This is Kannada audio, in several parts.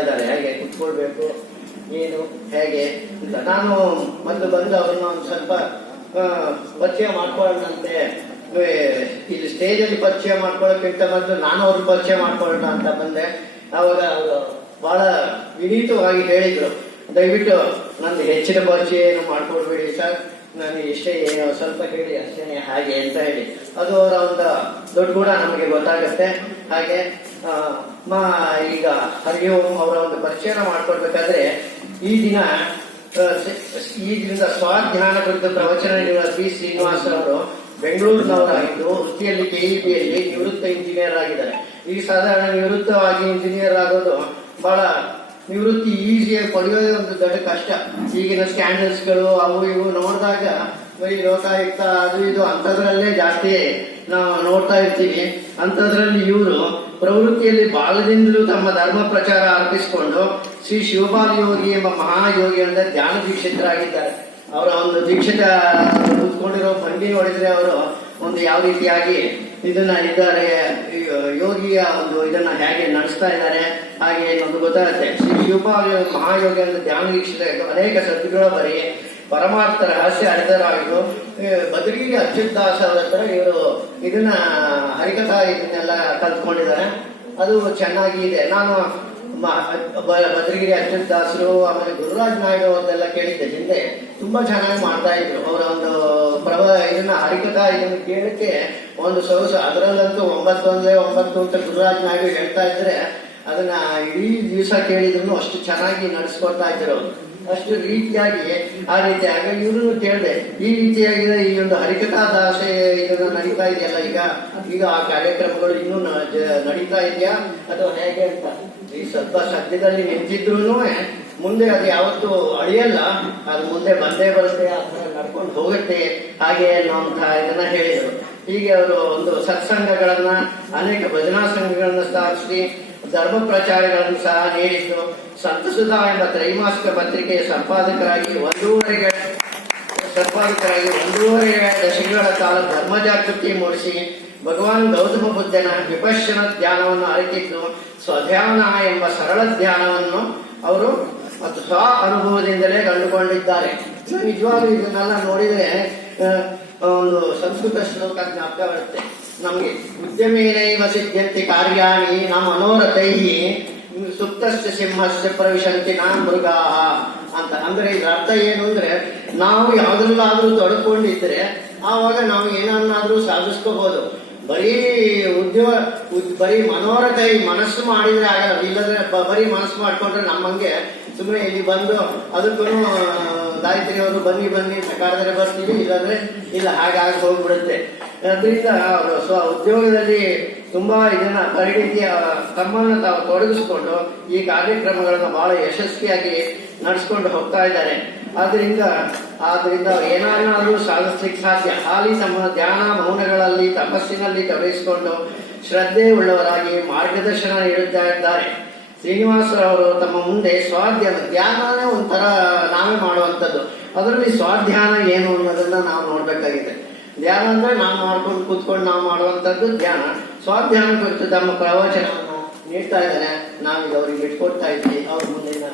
ಇದ್ದಾರೆ. ಹೇಗೆ ಕುತ್ಕೊಳ್ಬೇಕು? ಏನು ಹೇಗೆ? ಅಂತ ನಾನು ಮೊದಲು ಬಂದು ಅವ್ರನ್ನ ಒಂದು ಸ್ವಲ್ಪ ಪರಿಚಯ ಮಾಡ್ಕೊಳ್ಳೋಣಂತೆ. ಇಲ್ಲಿ ಸ್ಟೇಜಲ್ಲಿ ಪರಿಚಯ ಮಾಡ್ಕೊಳ್ಳೋಕ್ಕಿಂತ ಮೊದಲು ನಾನು ಅವ್ರ ಪರಿಚಯ ಮಾಡ್ಕೊಳ್ಳೋಣ ಅಂತ ಬಂದೆ. ಅವಾಗ ಅವರು ಬಹಳ ವಿನೀತವಾಗಿ ಹೇಳಿದ್ರು. ದಯವಿಟ್ಟು ನಂದು ಹೆಚ್ಚಿನ ಪರಿಚಯ ಏನು ಮಾಡ್ಕೊಡ್ಬೇಡಿ ಸರ್. ನಾನು ಇಷ್ಟೇ ಏನು ಸ್ವಲ್ಪ ಹೇಳಿ ಅಷ್ಟೇ ಹಾಗೆ ಅಂತ ಹೇಳಿ. ಅದು ಅವರ ಒಂದು ದೊಡ್ಡ ಕೂಡ ನಮಗೆ ಗೊತ್ತಾಗುತ್ತೆ. ಹಾಗೆ ಈಗ ಹರಿಯೋ ಅವರ ಒಂದು ಪರಿಚಯ ಮಾಡ್ಕೊಳ್ಬೇಕಾದ್ರೆ ಈ ದಿನ ಈ ದಿನದ ಸ್ವಾಧ್ಯಾನ ಕುರಿತ ಪ್ರವಚನ ನೀಡುವ ಬಿ ಶ್ರೀನಿವಾಸ್ ಅವರು ಬೆಂಗಳೂರಿನವರಾಗಿದ್ದು, ವೃತ್ತಿಯಲ್ಲಿ ಕೆಇಬಿಯಲ್ಲಿ ನಿವೃತ್ತ ಇಂಜಿನಿಯರ್ ಆಗಿದ್ದಾರೆ. ಈ ಸಾಧಾರಣ ನಿವೃತ್ತವಾಗಿ ಇಂಜಿನಿಯರ್ ಆಗೋದು ಬಹಳ ನಿವೃತ್ತಿ ಈಸಿಯಾಗಿ ಪಡೆಯೋದೇ ಒಂದು ದೊಡ್ಡ ಕಷ್ಟ. ಈಗಿನ ಸ್ಕ್ಯಾಂಡಲ್ಸ್ಗಳು ಅವು ಇವು ನೋಡಿದಾಗ ಬರೀ ಲೋಕಾಯುಕ್ತ ಅದು ಇದು ಅಂಥದ್ರಲ್ಲೇ ಜಾಸ್ತಿ ನಾವು ನೋಡ್ತಾ ಇರ್ತೀವಿ. ಅಂಥದ್ರಲ್ಲಿ ಇವರು ಪ್ರವೃತ್ತಿಯಲ್ಲಿ ಬಾಲ್ಯದಿಂದಲೂ ತಮ್ಮ ಧರ್ಮ ಪ್ರಚಾರ ಅರ್ಪಿಸಿಕೊಂಡು ಶ್ರೀ ಶಿವಪಾಲ ಯೋಗಿ ಎಂಬ ಮಹಾಯೋಗಿ ಅಂತ ಧ್ಯಾನ ದೀಕ್ಷಿತರಾಗಿದ್ದಾರೆ. ಅವರ ಒಂದು ದೀಕ್ಷಿತ ಕೂತ್ಕೊಂಡಿರೋ ಭಂಗಿ ನೋಡಿದ್ರೆ ಅವರು ಒಂದು ಯಾವ ರೀತಿಯಾಗಿ ಇದನ್ನ ಇದ್ದಾರೆ ಯೋಗಿಯ ಒಂದು ಇದನ್ನ ಹೇಗೆ ನಡೆಸ್ತಾ ಇದ್ದಾರೆ, ಹಾಗೆ ಅನ್ನೋದು ಗೊತ್ತಾಗುತ್ತೆ. ಶ್ರೀ ಶಿವಪಾಲ ಮಹಾಯೋಗಿ ಅಂತ ಧ್ಯಾನ ದೀಕ್ಷಿತ ಅನೇಕ ಸದ್ಗುಣ ಬರೀ ಪರಮಾರ್ಥ ರಹಸ್ಯ ಅರಿತರಾಗಿದ್ದು ಬದಲಿಗೆ ಅಚ್ಯುತಾಸ ಅವ್ರ ಹತ್ರ ಇವರು ಇದನ್ನ, ಹರಿಕಥಾ ಇದನ್ನೆಲ್ಲ ಕಲ್ತ್ಕೊಂಡಿದ್ದಾರೆ. ಅದು ಚೆನ್ನಾಗಿ ಇದೆ. ನಾನು ಬದ್ರಿಗಿರಿ ಅಚ್ಯುತ್ ದಾಸರು ಆಮೇಲೆ ಗುರುರಾಜ್ ನಾಯ್ಡು ಅವ್ರನ್ನೆಲ್ಲ ಕೇಳಿದ್ದೆ. ಹಿಂದೆ ತುಂಬಾ ಚೆನ್ನಾಗಿ ಮಾಡ್ತಾ ಇದ್ರು. ಅವರ ಒಂದು ಪ್ರಭ, ಇದನ್ನ ಹರಿಕಥಾ ಇದನ್ನ ಕೇಳಕ್ಕೆ ಒಂದು ಸೊಗಸು. ಅದರಲ್ಲಂತೂ ಒಂಬತ್ತು ಒಂಬತ್ತು ಅಂತ ಗುರುರಾಜ್ ನಾಯ್ಡು ಹೇಳ್ತಾ ಇದ್ರೆ, ಅದನ್ನ ಇಡೀ ದಿವಸ ಕೇಳಿದ್ರು ಅಷ್ಟು ಚೆನ್ನಾಗಿ ನಡೆಸ್ಕೊಡ್ತಾ ಇದ್ರು. ಅಷ್ಟು ರೀತಿಯಾಗಿ ಆ ರೀತಿಯಾಗಿ ಇವರು ಕೇಳಿದೆ. ಈ ರೀತಿಯಾಗಿದೆ ಈ ಒಂದು ಹರಿಕಥಾ ದಾಸೆ ಇದನ್ನು ನಡೀತಾ ಇದೆಯಲ್ಲ ಈಗ? ಈಗ ಆ ಕಾರ್ಯಕ್ರಮಗಳು ಇನ್ನೂ ನಡೀತಾ ಇದೆಯಾ? ಅಥವಾ ಹೇಗೆ ಅಂತ? ಈ ಸ್ವಲ್ಪ ಸದ್ಯದಲ್ಲಿ ನಿಂತಿದ್ರು ಮುಂದೆ ಅದು ಯಾವತ್ತು ಅಳಿಯಲ್ಲ. ಅದು ಮುಂದೆ ಬಂದೇ ಬರುತ್ತೆ, ಆ ಥರ ನಡ್ಕೊಂಡು ಹೋಗುತ್ತೆ. ಹಾಗೆ ಅನ್ನುವಂಥ ಇದನ್ನ ಹೇಳಿದರು. ಹೀಗೆ ಅವರು ಒಂದು ಸತ್ಸಂಗಗಳನ್ನ, ಅನೇಕ ಭಜನಾ ಸಂಘಗಳನ್ನ ಸ್ಥಾಪಿಸಿ ಧರ್ಮ ಪ್ರಚಾರಗಳನ್ನು ಸಹ ನೀಡಿದ್ದು ಸಂತಸುಧಾ ಎಂಬ ತ್ರೈಮಾಸಿಕ ಪತ್ರಿಕೆಯ ಸಂಪಾದಕರಾಗಿ ಒಂದೂವರೆ ಸಂಪಾದಕರಾಗಿ ಒಂದೂವರೆ ದಶಕಗಳ ಕಾಲ ಧರ್ಮ ಜಾಗೃತಿ ಮೂಡಿಸಿ ಭಗವಾನ್ ಗೌತಮ ಬುದ್ಧನ ವಿಪಶ್ಯನ ಧ್ಯಾನವನ್ನು ಅರಿತಿದ್ದು ಸ್ವಧ್ಯಾನ ಎಂಬ ಸರಳ ಧ್ಯಾನವನ್ನು ಅವರು ಮತ್ತು ಸ್ವ ಅನುಭವದಿಂದಲೇ ಕಂಡುಕೊಂಡಿದ್ದಾರೆ. ನಿಜವಾಗ್ಲೂ ಇದನ್ನೆಲ್ಲ ನೋಡಿದರೆ ಒಂದು ಸಂಸ್ಕೃತ ಶ್ಲೋಕ ಜ್ಞಾಪಕ ಬರುತ್ತೆ. ನಮಗೆ ಉದ್ಯಮೇನೈವ ಸಿದ್ಧಂತಿ ಕಾರ್ಯಾಣಿ ನಮ್ಮ ಮನೋರಥೈ ಸುಪ್ತಸ್ಯ ಸಿಂಹಸ್ಯ ಪ್ರವಿಶಂತಿ ನಾ ಮೃಗಾ ಅಂತ. ಅಂದ್ರೆ ಇದ್ರ ಅರ್ಥ ಏನು ಅಂದ್ರೆ, ನಾವು ಯಾವ್ದ್ರಲ್ಲಾದ್ರೂ ತೊಡ್ಕೊಂಡಿದ್ರೆ, ಆವಾಗ ನಾವು ಏನನ್ನಾದ್ರೂ ಸಾಧಿಸ್ಕೋಬಹುದು ಬರೀ ಉದ್ಯೋಗ ಉದ್- ಬರೀ ಮನೋರಥ ಮನಸ್ಸು ಮಾಡಿದ್ರೆ ಆಗಲ್ಲ. ಇಲ್ಲದ್ರೆ ಬರೀ ಮನಸ್ಸು ಮಾಡ್ಕೊಂಡ್ರೆ ನಮ್ಮಂಗೆ ಸುಮ್ಮನೆ ಇಲ್ಲಿ ಬಂದು ಅದಕ್ಕೂ ದಾರಿತ್ರಿಯವರು ಬನ್ನಿ ಬನ್ನಿ ಅಂತ ಬರ್ತೀವಿ. ಇಲ್ಲಾಂದ್ರೆ ಇಲ್ಲ ಹಾಗಾಗಿ ಹೋಗ್ಬಿಡುತ್ತೆ. ಅದರಿಂದ ಅವರು ಸ್ವ ಉದ್ಯೋಗದಲ್ಲಿ ತುಂಬಾ ಇದನ್ನ ಪರಿಣಿತಿಯ ತಮ್ಮನ್ನು ತಾವು ತೊಡಗಿಸಿಕೊಂಡು ಈ ಕಾರ್ಯಕ್ರಮಗಳನ್ನು ಬಹಳ ಯಶಸ್ವಿಯಾಗಿ ನಡೆಸ್ಕೊಂಡು ಹೋಗ್ತಾ ಇದ್ದಾರೆ. ಆದ್ರಿಂದ ಆದ್ರಿಂದ ಏನಾದರೂ ಸಾಧಿಸ್ಲಿಕ್ಕೆ ಸಾಧ್ಯ, ಹಾಲಿ ತಮ್ಮ ಧ್ಯಾನ ಮೌನಗಳಲ್ಲಿ, ತಪಸ್ಸಿನಲ್ಲಿ ತೊಡಗಿಸಿಕೊಂಡು ಶ್ರದ್ಧೆ ಉಳ್ಳವರಾಗಿ ಮಾರ್ಗದರ್ಶನ ನೀಡುತ್ತಾ ಇದ್ದಾರೆ. ಶ್ರೀನಿವಾಸರವರು ತಮ್ಮ ಮುಂದೆ ಸ್ವಾಧ್ಯಾನ ಧ್ಯಾನನೇ ಒಂಥರ ನಾವೇ ಮಾಡುವಂಥದ್ದು. ಅದರಲ್ಲಿ ಸ್ವಾಧ್ಯಾನ ಏನು ಅನ್ನೋದನ್ನ ನಾವು ನೋಡ್ಬೇಕಾಗಿದೆ. ಧ್ಯಾನ ಅಂದ್ರೆ ನಾವು ಮಾಡ್ಕೊಂಡು ಕೂತ್ಕೊಂಡು ನಾವು ಮಾಡುವಂತದ್ದು ಧ್ಯಾನ. ಸ್ವಾಧ್ಯಾನ ಕುರಿತು ತಮ್ಮ ಪ್ರವಚನವನ್ನು ನೀಡ್ತಾ ಇದ್ದಾರೆ. ನಾವೀಗ ಅವ್ರಿಗೆ ಬಿಟ್ಕೊಡ್ತಾ ಇದ್ವಿ. ಅವ್ರ ಮುಂದಿನ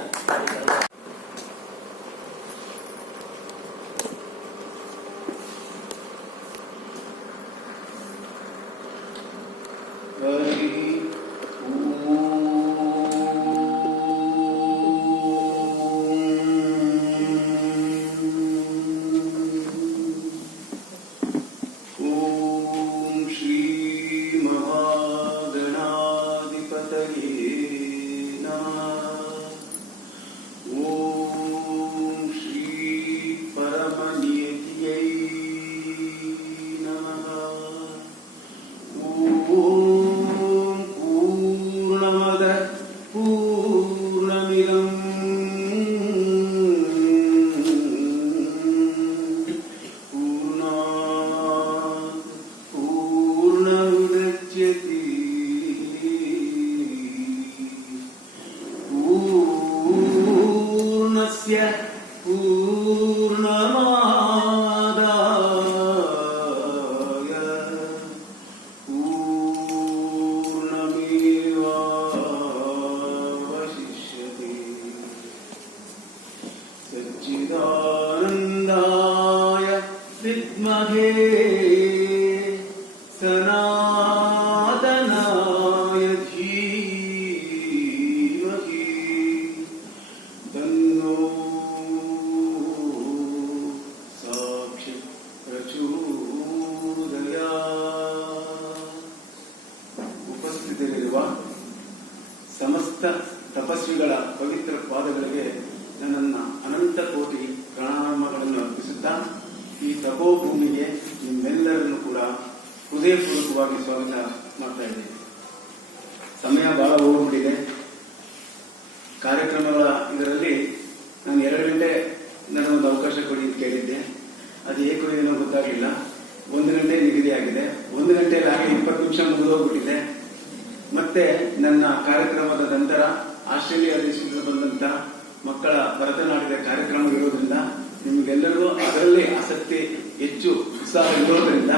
ಅದರಲ್ಲಿ ಆಸಕ್ತಿ ಹೆಚ್ಚು ಉತ್ಸಾಹ ಇರೋದ್ರಿಂದ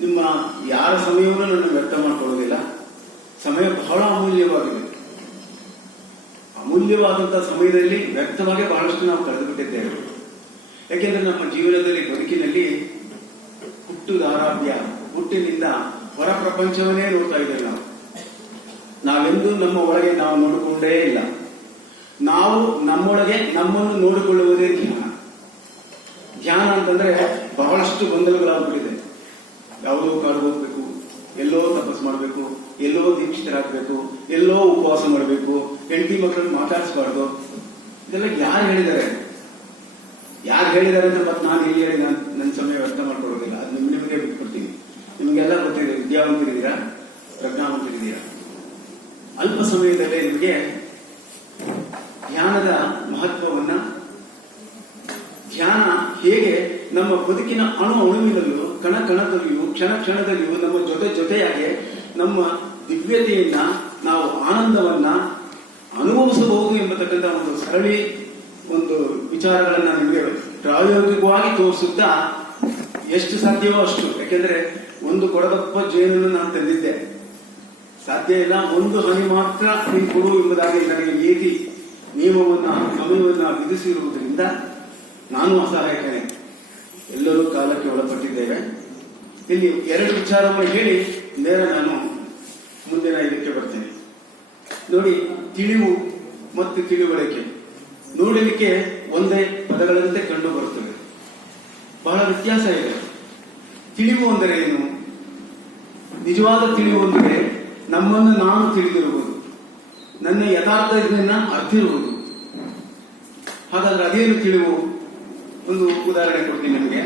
ನಿಮ್ಮ ಯಾರ ಸಮಯವನ್ನು ನಾನು ವ್ಯರ್ಥ ಮಾಡ್ಕೊಳ್ಳೋದಿಲ್ಲ. ಸಮಯ ಬಹಳ ಅಮೂಲ್ಯವಾಗಿದೆ. ಅಮೂಲ್ಯವಾದಂತಹ ಸಮಯದಲ್ಲಿ ವ್ಯರ್ಥವಾಗಿ ಬಹಳಷ್ಟು ನಾವು ಕಳೆದುಬಿಟ್ಟಿದ್ದೇವೆ. ಯಾಕೆಂದ್ರೆ ನಮ್ಮ ಜೀವನದಲ್ಲಿ ಬದುಕಿನಲ್ಲಿ ಹುಟ್ಟುದಾರಾಭ್ಯ ಹುಟ್ಟಿನಿಂದ ಹೊರ ಪ್ರಪಂಚವನ್ನೇ ನೋಡ್ತಾ ಇದ್ದೇವೆ ನಾವು. ನಾವೆಂದೂ ನಮ್ಮ ಒಳಗೆ ನಾವು ನೋಡಿಕೊಂಡೇ ಇಲ್ಲ. ನಾವು ನಮ್ಮೊಳಗೆ ನಮ್ಮನ್ನು ನೋಡಿಕೊಳ್ಳುವುದೇ ಧ್ಯಾನ. ಧ್ಯಾನ ಅಂತಂದ್ರೆ ಬಹಳಷ್ಟು ಗೊಂದಲಗಳಾಗ್ಬಿಟ್ಟಿದೆ ಯಾವುದೋ ಕಾಡು ಹೋಗ್ಬೇಕು, ಎಲ್ಲೋ ತಪಸ್ ಮಾಡಬೇಕು, ಎಲ್ಲೋ ದೀಕ್ಷಿತರಾಗಬೇಕು, ಎಲ್ಲೋ ಉಪವಾಸ ಮಾಡಬೇಕು, ಹೆಂಡತಿ ಮಕ್ಕಳನ್ನ ಮಾತಾಡಿಸಬಾರ್ದು. ಇದೆಲ್ಲ ಯಾರು ಹೇಳಿದ್ದಾರೆ? ಯಾರು ಹೇಳಿದ್ದಾರೆ ಅಂತ ಮತ್ತೆ ನಾನು ಇಲ್ಲಿ ಹೇಳಿ ನಾನು ನನ್ನ ಸಮಯ ವ್ಯರ್ಥ ಮಾಡ್ಕೊಡೋದಿಲ್ಲ ಅದು ನಿಮ್ ನಿಮಗೆ ಬಿಟ್ಕೊಡ್ತೀನಿ ನಿಮಗೆಲ್ಲ ಗೊತ್ತಿದೆ, ವಿದ್ಯಾವಂತರಿದ್ದೀರಾ? ಪ್ರಜ್ಞಾವಂತರಿದ್ದೀರಾ? ಅಲ್ಪ ಸಮಯದಲ್ಲೇ ನಿಮಗೆ ಧ್ಯಾನದ ಮಹತ್ವವನ್ನ ಧ್ಯಾನ ಹೇಗೆ ನಮ್ಮ ಬದುಕಿನ ಅಣು ಅಣುವಿನಲ್ಲೂ, ಕಣ ಕಣದಲ್ಲಿಯೂ, ಕ್ಷಣ ಕ್ಷಣದಲ್ಲಿಯೂ ನಮ್ಮ ಜೊತೆ ಜೊತೆಯಾಗಿ ನಮ್ಮ ದಿವ್ಯತೆಯನ್ನ ನಾವು ಆನಂದವನ್ನ ಅನುಭವಿಸಬಹುದು ಎಂಬತಕ್ಕಂಥ ಒಂದು ಸರಳಿ, ಒಂದು ವಿಚಾರಗಳನ್ನ ನಿಮಗೆ ಪ್ರಾಯೋಗಿಕವಾಗಿ ತೋರಿಸುತ್ತಾ ಎಷ್ಟು ಸಾಧ್ಯವೋ ಅಷ್ಟು. ಯಾಕೆಂದ್ರೆ ಒಂದು ಕೊಡದಪ್ಪ ಜೇನನ್ನು ನಾನು ತಂದಿದ್ದೆ. ಸಾಧ್ಯ ಇಲ್ಲ, ಒಂದು ಹನಿ ಮಾತ್ರ ನೀನು ಕೊಡು ಎಂಬುದಾಗಿ ನನಗೆ ನೀತಿ, ನಿಯಮವನ್ನ ಸಮಯವನ್ನ ವಿಧಿಸಿರುವುದರಿಂದ ನಾನು ಅಸಹಾಯಕನೇ. ಎಲ್ಲರೂ ಕಾಲಕ್ಕೆ ಒಳಪಟ್ಟಿದ್ದೇವೆ. ಇಲ್ಲಿ ಎರಡು ವಿಚಾರವನ್ನು ಹೇಳಿ ನೇರ ನಾನು ಮುಂದಿನ ಇದಕ್ಕೆ ಬರ್ತೇನೆ. ನೋಡಿ, ತಿಳಿವು ಮತ್ತು ತಿಳಿವಳಿಕೆ. ನೋಡಲಿಕ್ಕೆ ಒಂದೇ ಪದಗಳಂತೆ ಕಂಡು ಬರುತ್ತವೆ. ಬಹಳ ವ್ಯತ್ಯಾಸ ಇದೆ. ತಿಳಿವು ಅಂದರೆ ಏನು? ನಿಜವಾದ ತಿಳಿವು ಅಂದರೆ ನಮ್ಮನ್ನು ನಾನು ತಿಳಿದಿರುವುದು. ನನ್ನ ಯಥಾರ್ಥ ಇದನ್ನ ಅರ್ಥಿರುವುದು ಹಾಗಾದ್ರೆ ಅದೇನು ತಿಳಿವು? ಒಂದು ಉದಾಹರಣೆ ಕೊಡ್ತೀನಿ ನಿಮಗೆ.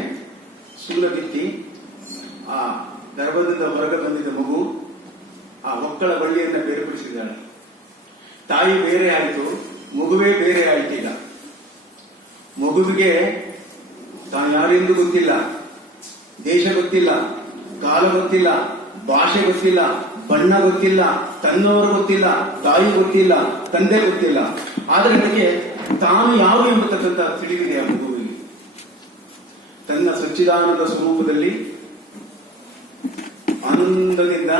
ಸುಳ್ಳಗಿತ್ತಿ ಆ ಗರ್ಭದಿಂದ ಹೊರಗೆ ಬಂದಿದ್ದ ಮಗು, ಆ ಒಕ್ಕಳ ಬಳ್ಳಿಯನ್ನ ಬೇರ್ಪಡಿಸಿದ್ದಾಳೆ ತಾಯಿ ಬೇರೆ ಆಯಿತು, ಮಗುವೇ ಬೇರೆ ಆಯ್ತಿಲ್ಲ ಮಗುವಿಗೆ ತಾನು ಯಾರೆಂದು ಗೊತ್ತಿಲ್ಲ. ದೇಶ ಗೊತ್ತಿಲ್ಲ, ಕಾಲ ಗೊತ್ತಿಲ್ಲ, ಭಾಷೆ ಗೊತ್ತಿಲ್ಲ, ಬಣ್ಣ ಗೊತ್ತಿಲ್ಲ, ತನ್ನವರು ಗೊತ್ತಿಲ್ಲ, ತಾಯಿ ಗೊತ್ತಿಲ್ಲ, ತಂದೆ ಗೊತ್ತಿಲ್ಲ. ಆದ್ರೆ ನನಗೆ ತಾನು ಯಾರು ಎಂಬತಕ್ಕಂಥ ತಿಳಿದಿದೆ ಆ ಮಗುವಿಗೆ ತನ್ನ ಸಚ್ಚಿದಾನಂದ ಸ್ವರೂಪದಲ್ಲಿ ಆನಂದದಿಂದ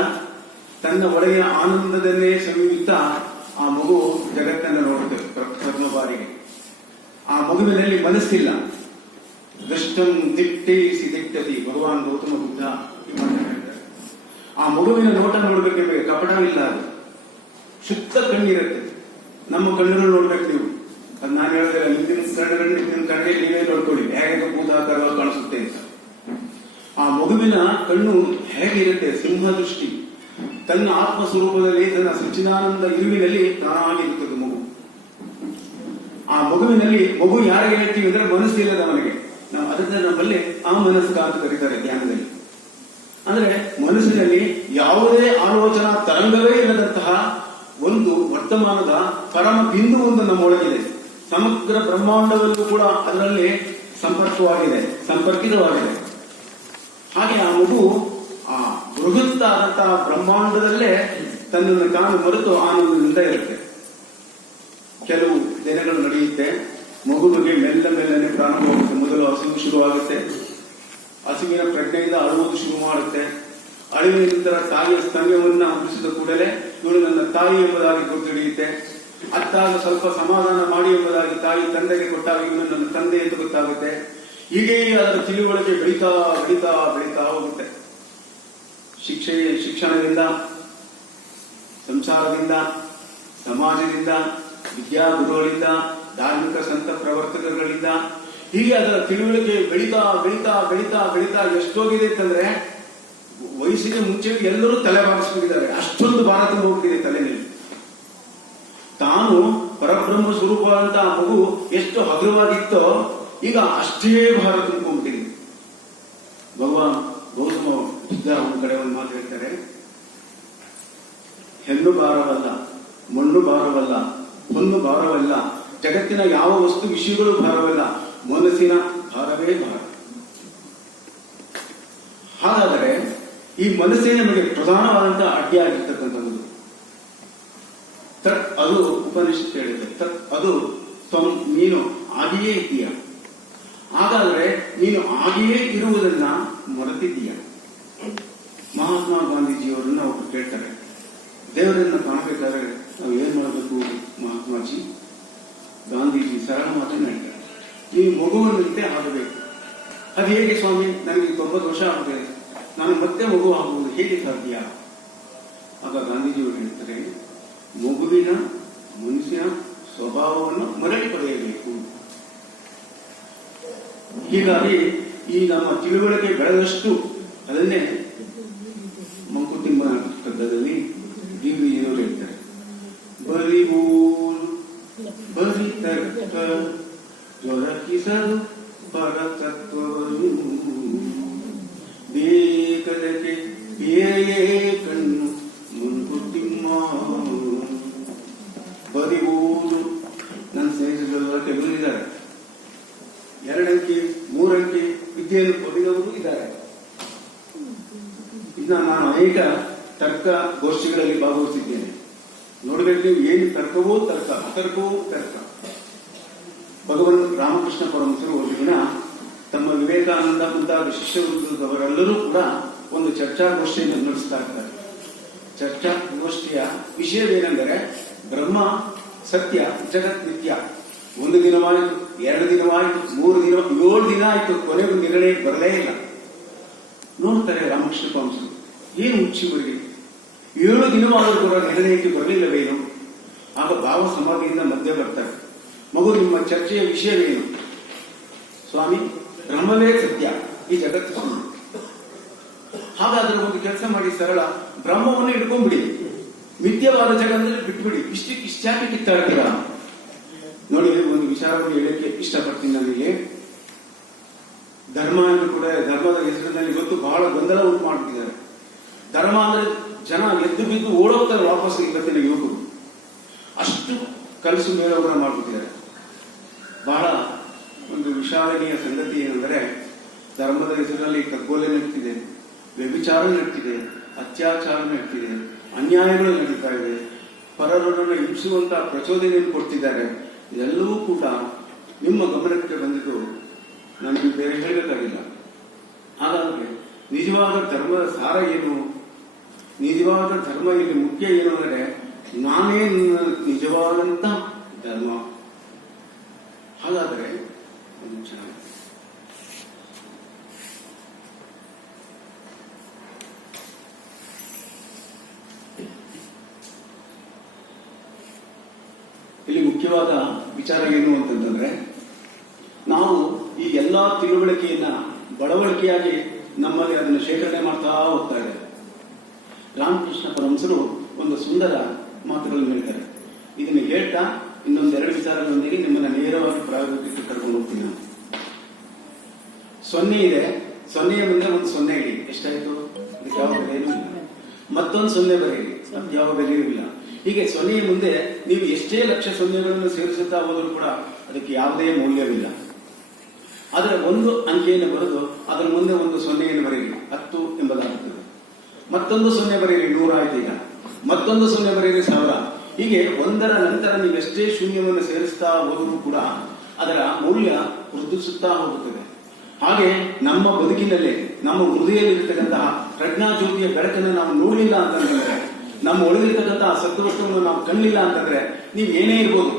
ತನ್ನ ಒಳಗಿನ ಆನಂದದನ್ನೇ ಸವಿಯುತ್ತಾ ಆ ಮಗು ಜಗತ್ತನ್ನು ನೋಡುತ್ತೆ ಪ್ರ- ಪ್ರಥಮ ಬಾರಿಗೆ. ಆ ಮಗುವಿನಲ್ಲಿ ಮನಸ್ಸಿಲ್ಲ. ದೃಷ್ಟಂ ದಿಟ್ಟಿಸಿ ದಿಟ್ಟತಿ ಭಗವಾನ್ ಗೌತಮ ಬುದ್ಧ ಆ ಮಗುವಿನ ನೋಟ ನೋಡ್ಬೇಕೆ ಕಪಟವಿಲ್ಲ ಅದು. ಶುದ್ಧ ಕಣ್ಣಿರುತ್ತೆ. ನಮ್ಮ ಕಣ್ಣುಗಳು ನೋಡ್ಬೇಕು ನೀವು. ನಾನು ಹೇಳಿದ್ರೆ ಮುಂದಿನ ಸ್ಥಳಗಳಲ್ಲಿ ನಿಮ್ಮಿನ ಕಣ್ಣಲ್ಲಿ ನೀವೇ ನೋಡ್ಕೊಳ್ಳಿ ಹೇಗೆ ಭೂತಾಕಾರವಾಗಿ ಕಾಣಿಸುತ್ತೆ ಅಂತ. ಆ ಮಗುವಿನ ಕಣ್ಣು ಹೇಗಿರುತ್ತೆ? ಸಿಂಹ ದೃಷ್ಟಿ. ತನ್ನ ಆತ್ಮ ಸ್ವರೂಪದಲ್ಲಿ ತನ್ನ ಸಚ್ಚಿದಾನಂದ ಇರುವಿನಲ್ಲಿ ತಾನಾಗಿರುತ್ತದೆ ಮಗು. ಆ ಮಗುವಿನಲ್ಲಿ, ಮಗು ಯಾರಿಗೆ ಹೇಳ್ತೀವಿ ಅಂದ್ರೆ ಮನಸ್ಸು ಮನಸ್ಸಿಲ್ಲದವನಿಗೆ ನಾವು ಅದನ್ನ ನಮ್ಮಲ್ಲಿ ಆ ಮನಸ್ಕ ಅಂತ ಕರೀತಾರೆ ಧ್ಯಾನದಲ್ಲಿ. ಅಂದ್ರೆ ಮನಸ್ಸಿನಲ್ಲಿ ಯಾವುದೇ ಆಲೋಚನಾ ತರಂಗವೇ ಇಲ್ಲದಂತಹ ಒಂದು ವರ್ತಮಾನದ ಪರಮ ಬಿಂದು ಒಂದು ನಮ್ಮೊಳಗಿದೆ ಸಮಗ್ರ ಬ್ರಹ್ಮಾಂಡದಲ್ಲೂ ಕೂಡ ಅದರಲ್ಲಿ ಸಂಪರ್ಕವಾಗಿದೆ, ಸಂಪರ್ಕಿತವಾಗಿದೆ. ಹಾಗೆ ಆ ಮಗು, ಆ ಬೃಹತ್ತಾದಂತಹ ಬ್ರಹ್ಮಾಂಡದಲ್ಲೇ ತನ್ನನ್ನು ಕಾಣು ಮರೆತು ಆನಂದದಿಂದ ಇರುತ್ತೆ. ಕೆಲವು ದಿನಗಳು ನಡೆಯುತ್ತೆ ಮಗುವಿಗೆ ಮೆಲ್ಲ ಮೆಲ್ಲನೆ ಪ್ರಾರಂಭವಾಗುತ್ತೆ ಮೊದಲು ಹಸಿವು ಶುರುವಾಗುತ್ತೆ, ಹಸಿವಿನ ಪ್ರಜ್ಞೆಯಿಂದ ಅಳುವುದು ಶುರು ಮಾಡುತ್ತೆ. ಅಳಿವಿನ ನಂತರ ತಾಯಿಯ ಸ್ತಂಭವನ್ನು ಹುಟ್ಟಿಸಿದ ಕೂಡಲೇ ಇವಳು ನನ್ನ ತಾಯಿ ಎಂಬುದಾಗಿ ಗೊತ್ತಿಡಿಯುತ್ತೆ ಅತ್ತಾಗ ಸ್ವಲ್ಪ ಸಮಾಧಾನ ಮಾಡಿ ಎಂಬುದಾಗಿ ತಾಯಿ ತಂದೆಗೆ ಕೊಟ್ಟಾಗ ಇವನು ನನ್ನ ತಂದೆ ಎಂದು ಗೊತ್ತಾಗುತ್ತೆ. ಹೀಗೆ ಅದರ ತಿಳುವಳಿಕೆ ಬೆಳೀತಾ ಬೆಳೀತಾ ಬೆಳೀತಾ ಹೋಗುತ್ತೆ. ಶಿಕ್ಷೆ, ಶಿಕ್ಷಣದಿಂದ, ಸಂಸಾರದಿಂದ, ಸಮಾಜದಿಂದ ವಿದ್ಯಾ ಗುರುಗಳಿಂದ ಧಾರ್ಮಿಕ ಸಂತ ಪ್ರವರ್ತಕಗಳಿಂದ ಹೀಗೆ ಅದರ ತಿಳುವಳಿಕೆ ಬೆಳೀತಾ ಬೆಳೀತಾ ಬೆಳೀತಾ ಬೆಳೀತಾ ಎಷ್ಟೋಗಿದೆ ಅಂತಂದ್ರೆ, ವಯಸ್ಸಿಗೆ ಮುಂಚೆ ಎಲ್ಲರೂ ತಲೆ ಬಾರಿಸ್ಕೊಂಡಿದ್ದಾರೆ ಅಷ್ಟೊಂದು ಭಾರತ ಹೋಗ್ತಿದೆ ತಲೆನಲ್ಲಿ ತಾನು ಪರಬ್ರಹ್ಮ ಸ್ವರೂಪ ಸ್ವರೂಪವಾದಂತಹ ಮಗು ಎಷ್ಟು ಹಗುರವಾಗಿತ್ತೋ ಈಗ ಅಷ್ಟೇ ಭಾರ ತುಂಬಿಕೊಂಡಿದೆ. ಭಗವಾನ್ ಗೌತಮ ಬುದ್ಧ ಕಡೆ ಒಂದು ಮಾತು ಹೇಳ್ತಾರೆ, ಹೆಣ್ಣು ಭಾರವಲ್ಲ, ಮಣ್ಣು ಭಾರವಲ್ಲ ಹೊನ್ನು ಭಾರವಲ್ಲ, ಜಗತ್ತಿನ ಯಾವ ವಸ್ತು ವಿಷಯಗಳು ಭಾರವಲ್ಲ, ಮನಸ್ಸಿನ ಭಾರವೇ ಭಾರ. ಹಾಗಾದರೆ ಈ ಮನಸ್ಸೇ ನಮಗೆ ಪ್ರಧಾನವಾದಂತಹ ಅಡ್ಡಿಯಾಗಿರ್ತಕ್ಕಂಥದ್ದು ತತ್ ಅದು ಉಪನಿಷತ್ ಹೇಳಿದೆ ತತ್ ಅದು ತ್ವಂ ನೀನು ಆಗಿಯೇ ಇದ್ದೀಯ? ಹಾಗಾದ್ರೆ ನೀನು ಆಗಿಯೇ ಇರುವುದನ್ನ ಮರೆತಿದ್ದೀಯ? ಮಹಾತ್ಮ ಗಾಂಧೀಜಿಯವರನ್ನ ಅವರು ಕೇಳ್ತಾರೆ. ದೇವರನ್ನ ಕಾಣಬೇಕಾದ್ರೆ ನಾವು ಏನ್ ಮಾಡಬೇಕು ಮಹಾತ್ಮಾಜಿ? ಗಾಂಧೀಜಿ ಸರಳ ಮಾತನ್ನ ಹೇಳ್ತಾರೆ. ನೀವು ಮಗುವಿನಂತೆ ಆಗಬೇಕು. ಅದು ಹೇಗೆ ಸ್ವಾಮಿ? ನನಗೆ ತೊಂಬತ್ತು ವರ್ಷ ಆಗಿದೆ. ನಾನು ಮತ್ತೆ ಮಗು ಆಗುವುದು ಹೇಗೆ ಸಾಧ್ಯ? ಆಗ ಗಾಂಧೀಜಿಯವರು ಹೇಳ್ತಾರೆ ಮಗುವಿನ ಮನುಷ್ಯ ಸ್ವಭಾವವನ್ನು ಮರಳಿ ಪಡೆಯಬೇಕು. ಹೀಗಾಗಿ ಈ ನಮ್ಮ ತಿಳುವಳಿಕೆ ಬೆಳೆದಷ್ಟು ಅದನ್ನೇ ಮಂಕುತಿಮ್ಮ ಕಗ್ಗದಲ್ಲಿ ಡಿವಿಜಿಯವರು ಹೇಳ್ತಾರೆ. ಬರಿಬೂರು ಬರಿ ತರ್ಕ ದೊರಕಿಸಲು ಅನೇಕ ತರ್ಕ ಗೋಷ್ಠಿಗಳಲ್ಲಿ ಭಾಗವಹಿಸಿದ್ದೇನೆ. ನೋಡಬೇಕು ನೀವು ಏನು ತರ್ಕವೋ ತರ್ಕ ಅತರ್ಕವೋ ತರ್ಕ. ಭಗವನ್ ರಾಮಕೃಷ್ಣ ಪರಮಸರು ಒಂದು ದಿನ ತಮ್ಮ ವಿವೇಕಾನಂದ ಮುಂತಾದ ಶಿಷ್ಯವೃಂದದವರೆಲ್ಲರೂ ಕೂಡ ಒಂದು ಚರ್ಚಾಗೋಷ್ಠಿಯನ್ನು ನಡೆಸ್ತಾ ಇರ್ತಾರೆ ಚರ್ಚಾಗೋಷ್ಠಿಯ ವಿಷಯವೇನೆಂದರೆ ಬ್ರಹ್ಮ, ಸತ್ಯ, ಜಗತ್ ನಿತ್ಯ. ಒಂದು ದಿನವಾಯಿತು, ಎರಡು ದಿನವಾಯಿತು, ಮೂರು ದಿನ, ಏಳು ದಿನ ಆಯಿತು, ಕೊನೆಗೂ ನಿರ್ಣಯ ಬರಲೇ ಇಲ್ಲ. ನೋಡ್ತಾರೆ ರಾಮಕೃಷ್ಣ ಪರಮಸರು ಏನು ಮುಚ್ಚಿವರಿಗೆ ಏಳು ದಿನವಾದರೂ ಕೂಡ ನಿರ್ಣಯಕ್ಕೆ ಬರಲಿಲ್ಲವೇನು ಆಗ ಭಾವ ಸಮಾಧಿಯಿಂದ ಮಧ್ಯೆ ಬರ್ತಾರೆ ಮಗು, ನಿಮ್ಮ ಚರ್ಚೆಯ ವಿಷಯವೇನು? ಸ್ವಾಮಿ, ಬ್ರಹ್ಮವೇ ಸತ್ಯ ಈ ಜಗತ್ತು ಸುಳ್ಳು. ಹಾಗಾದ್ರೆ ಒಂದು ಕೆಲಸ ಮಾಡಿ ಸರಳ, ಬ್ರಹ್ಮವನ್ನು ಇಟ್ಕೊಂಡ್ಬಿಡಿ ಮಿಥ್ಯವಾದ ಜಗತ್ತಲ್ಲಿ ಬಿಟ್ಬಿಡಿ. ಇಷ್ಟಕ್ಕೆ ಇಷ್ಟ್ಯಾಕೆ ಕಿತ್ತಾಡ್ತೀರಾ ನೋಡಿ, ಒಂದು ವಿಚಾರವನ್ನು ಹೇಳಕ್ಕೆ ಇಷ್ಟಪಡ್ತೀನಿ ನನಗೆ. ಧರ್ಮ ಎಂದು ಕೂಡ ಧರ್ಮದ ಹೆಸರಿನಲ್ಲಿ ಗೊತ್ತು ಬಹಳ ಗೊಂದಲ ಉಂಟು ಮಾಡ್ತಿದ್ದಾರೆ. ಧರ್ಮ ಅಂದ್ರೆ ಜನ ಎದ್ದು ಬಿದ್ದು ಓಡೋಗ್ತಾರೆ ವಾಪಸ್ ಇವತ್ತಿನ ಯುವಕರು ಅಷ್ಟು ಕಲಸು ಮೇಲವರ ಮಾಡ್ಬಿಟ್ಟಿದ್ದಾರೆ. ಬಹಳ ಒಂದು ವಿಶಾಲನೀಯ ಸಂಗತಿ ಏನೆಂದರೆ, ಧರ್ಮದ ಹೆಸರಿನಲ್ಲಿ ಕಗ್ಗೋಲೆ ನಡೀತಿದೆ ವ್ಯಭಿಚಾರ ನಡೀತಿದೆ ಅತ್ಯಾಚಾರ ನಡೀತಿದೆ ಅನ್ಯಾಯಗಳು ನಡೀತಾ ಇದೆ. ಪರರನ್ನು ಹಿಂಸುವಂತಹ ಪ್ರಚೋದನೆಯನ್ನು ಕೊಡ್ತಿದ್ದಾರೆ. ಇದೆಲ್ಲವೂ ಕೂಡ ನಿಮ್ಮ ಗಮನಕ್ಕೆ ಬಂದಿದ್ದು ನನಗೆ ಬೇರೆ ಹೇಳಬೇಕಾಗಿಲ್ಲ. ಹಾಗಾದ್ರೆ ನಿಜವಾದ ಧರ್ಮದ ಸಾರ ಏನು? ನಿಜವಾದ ಧರ್ಮ ಇಲ್ಲಿ ಮುಖ್ಯ ಏನು ಅಂದರೆ, ನಾನೇ ನಿನ್ನ ನಿಜವಾದಂತ ಧರ್ಮ ಹಾಗಾದ್ರೆ, ಒಂದು. ಇಲ್ಲಿ ಮುಖ್ಯವಾದ ವಿಚಾರ ಏನು ಅಂತಂದ್ರೆ, ನಾವು ಈ ಎಲ್ಲಾ ತಿಳುವಳಿಕೆಯನ್ನ ಬಡವಳಿಕೆಯಾಗಿ ನಮ್ಮಲ್ಲಿ ಅದನ್ನು ಶೇಖರಣೆ ಮಾಡ್ತಾ ಹೋಗ್ತಾ ಇದೆ ರಾಮಕೃಷ್ಣ ಪರಮಸರು ಒಂದು ಸುಂದರ ಮಾತುಗಳನ್ನು ಹೇಳ್ತಾರೆ ಇದನ್ನು ಹೇಳ್ತಾ ಇನ್ನೊಂದು ಎರಡು ವಿಚಾರಗಳೊಂದಿಗೆ ನಿಮ್ಮನ್ನ ನೇರವಾಗಿ ಪ್ರಾಯೋಗಿಕಕ್ಕೆ ಕರ್ಕೊಂಡು ಹೋಗ್ತೀನಿ ನಾನು. ಸೊನ್ನೆ ಇದೆ. ಸೊನ್ನೆಯ ಮುಂದೆ ಒಂದು ಸೊನ್ನೆ ಇಡಿ. ಎಷ್ಟಾಯ್ತು? ಅದಕ್ಕೆ ಯಾವ ಇಲ್ಲ. ಮತ್ತೊಂದು ಸೊನ್ನೆ ಬರೆಯಿರಿ ಅದು ಯಾವ ಬೆಲೆಯೂ ಇಲ್ಲ. ಹೀಗೆ ಸೊನ್ನೆಯ ಮುಂದೆ ನೀವು ಎಷ್ಟೇ ಲಕ್ಷ ಸೊನ್ನೆಗಳನ್ನು ಸೇರಿಸುತ್ತಾ ಹೋದರೂ ಕೂಡ ಅದಕ್ಕೆ ಯಾವುದೇ ಮೌಲ್ಯವಿಲ್ಲ. ಆದರೆ ಒಂದು ಅಂಕೆಯನ್ನು ಬರೆದು ಅದರ ಮುಂದೆ ಒಂದು ಸೊನ್ನೆಯನ್ನು ಬರೆಯಿರಿ. ಹತ್ತು ಎಂಬುದಾಗುತ್ತದೆ. ಮತ್ತೊಂದು ಸೊನ್ನೆ ಬರೀರಿ ನೂರ ಆಯ್ತು ಈಗ. ಮತ್ತೊಂದು ಸೊನ್ನೆ ಬರೀರಿ ಸಾವಿರ. ಹೀಗೆ ಒಂದರ ನಂತರ ನೀವು ಎಷ್ಟೇ ಶೂನ್ಯವನ್ನು ಸೇರಿಸ್ತಾ ಹೋದರೂ ಕೂಡ ಅದರ ಮೌಲ್ಯ ವೃದ್ಧಿಸುತ್ತಾ ಹೋಗುತ್ತದೆ. ಹಾಗೆ ನಮ್ಮ ಬದುಕಿನಲ್ಲಿ, ನಮ್ಮ ಹೃದಯದಲ್ಲಿರ್ತಕ್ಕಂತಹ ಪ್ರಜ್ಞಾಜ್ಯೋತಿಯ ಬೆಳಕನ್ನು ನಾವು ನೋಡಲಿಲ್ಲ ಅಂತಂದ್ರೆ, ನಮ್ಮ ಒಳಗಿರ್ತಕ್ಕಂತಹ ಸತ್ವವಸ್ತುವನ್ನು ನಾವು ಕಣ್ಣಿಲ್ಲ ಅಂತಂದ್ರೆ ನೀವು ಏನೇ ಇರ್ಬೋದು,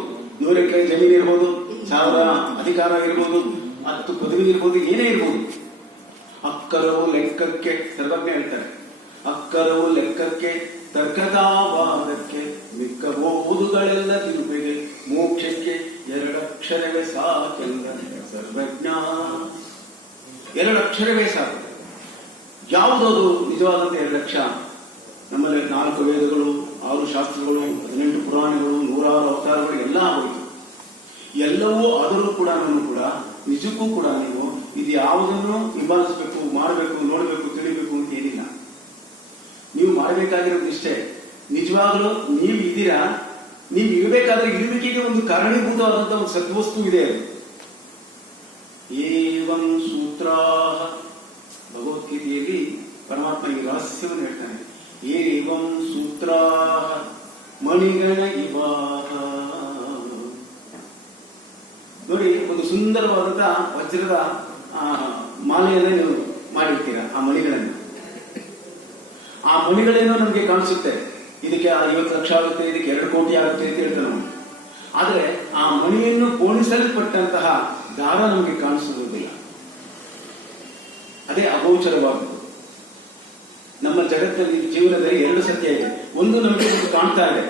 ನೂರಕ್ಕೆ ಜಮೀನು ಇರ್ಬೋದು, ಸಾವಿರ ಅಧಿಕಾರ ಇರ್ಬೋದು, ಹತ್ತು ಪದವಿ ಇರ್ಬೋದು, ಏನೇ ಇರ್ಬೋದು, ಅಕ್ಕರೋ ಲೆಕ್ಕಕ್ಕೆ ಸರ್ವಜ್ಞ ಹೇಳ್ತಾರೆ ಅಕ್ಕರವು ಲೆಕ್ಕಕ್ಕೆ, ತರ್ಕತಾವಾದಕ್ಕೆ, ಮಿಕ್ಕ ಓದುಗಳೆಲ್ಲ ತಿರುಪೆಗೆ, ಮೋಕ್ಷಕ್ಕೆ ಎರಡಕ್ಷರವೇ ಸಾಕೆಲ್ಲ ಸರ್ವಜ್ಞ. ಎರಡಕ್ಷರವೇ ಸಾಕು. ಯಾವುದದು ನಿಜವಾದಂತ ಎರಡು ಲಕ್ಷ ನಮ್ಮಲ್ಲಿ ನಾಲ್ಕು ವೇದಗಳು, ಆರು ಶಾಸ್ತ್ರಗಳು, ಹದಿನೆಂಟು ಪುರಾಣಗಳು, ನೂರಾರು ಅವತಾರಗಳು ಎಲ್ಲ ಆಗೋಯ್ತು. ಎಲ್ಲವೂ ಅದರೂ ಕೂಡ ನಾನು ಕೂಡ, ನಿಜಕ್ಕೂ ಕೂಡ ನೀವು ಇದು ಯಾವುದನ್ನು ಹಿಂಬಾಲಿಸಬೇಕು, ಮಾಡಬೇಕು, ನೋಡಬೇಕು ತಿಳಿಬೇಕು ಅಂತ ಏನಿಲ್ಲ ನೀವು ಮಾಡಬೇಕಾಗಿರೋದು ಇಷ್ಟೇ ನಿಜವಾಗ್ಲೂ ನೀವು ಇದ್ದೀರಾ? ನೀವು ಇರಬೇಕಾದ್ರೆ ಇರುವಿಕೆಗೆ ಒಂದು ಕಾರಣೀಭೂತವಾದಂತಹ ಒಂದು ಸದ್ವಸ್ತು ಇದೆ ಅದು. ಏವಂ ಸೂತ್ರಾಹ. ಭಗವದ್ಗೀತೆಯಲ್ಲಿ ಪರಮಾತ್ಮ ಈ ರಹಸ್ಯವನ್ನು ಹೇಳ್ತಾನೆ. ಏವಂ ಸೂತ್ರಾಹ. ಮಣಿಗಣ ಇವಾಹ. ನೋಡಿ, ಒಂದು ಸುಂದರವಾದಂತಹ ವಜ್ರದ ಮಾಲೆಯನ್ನು ನೀವು ಮಾಡಿರ್ತೀರ, ಆ ಮಣಿಗಳನ್ನು? ಆ ಮುನಿಗಳೇನೋ ನಮಗೆ ಕಾಣಿಸುತ್ತೆ. ಇದಕ್ಕೆ ಐವತ್ತು ಲಕ್ಷ ಆಗುತ್ತೆ, ಇದಕ್ಕೆ ಎರಡು ಕೋಟಿ ಆಗುತ್ತೆ ಅಂತ ಹೇಳ್ತಾರೆ ನಾವು ಆದ್ರೆ ಆ ಮಣಿಯನ್ನು ಪೋಣಿಸಲ್ಪಟ್ಟಂತಹ ದಾರ ನಮಗೆ ಕಾಣಿಸುವುದಿಲ್ಲ. ಅದೇ ಅಗೋಚರವಾದದ್ದು. ನಮ್ಮ ಜಗತ್ತಲ್ಲಿ ಜೀವನದಲ್ಲಿ ಎರಡು ಸತ್ಯ ಇದೆ. ಒಂದು ನಮಗೆ ಕಾಣ್ತಾ ಇದೆ.